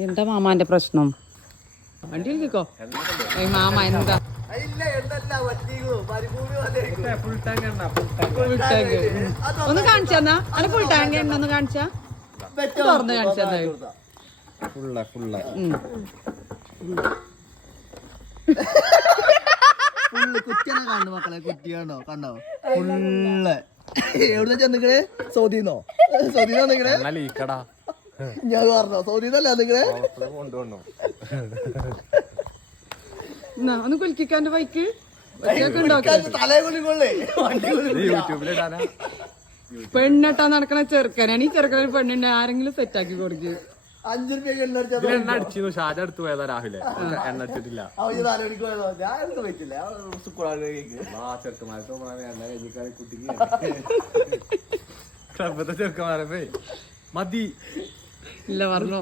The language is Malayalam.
എന്താ മാമാന്റെ പ്രശ്നം? വണ്ടി കേക്കോ മാമ എന്താ ഒന്ന് കാണിച്ചെന്നാ അല്ല ഫുൾ ടാങ്ക് എണ്ണ ഒന്ന് കാണിച്ചാ തുറന്ന് കാണിച്ചെന്നാ കുറ്റിയാണ് കാണുന്നു മക്കളെ. കുറ്റിയാണോ കണ്ടോ? ഫുള്ള് എവിടെ ചെന്നിക്കണേ? സൗദിന്നോ? സൗദിന്നോ നിങ്ങളെ? ഞാൻ പറഞ്ഞോ സൗദിന്നല്ല നിങ്ങളെ? ഒന്ന് കുലിക്കാന്റെ ബൈക്ക് പെണ്ണെട്ടാ നടക്കണ ചെറുക്കനാണ്. ഈ ചെറുക്കന പെണ്ണിന്റെ ആരെങ്കിലും സെറ്റാക്കി കൊടുക്കുക. 5 രൂപ എണ്ണ അടിച്ചു ഷാജ അടുത്ത് പോയതാ രാവിലെ. എണ്ണ അടിച്ചിട്ടില്ല. ചെറുക്കന്മാരെ മതി ഇല്ല പറഞ്ഞു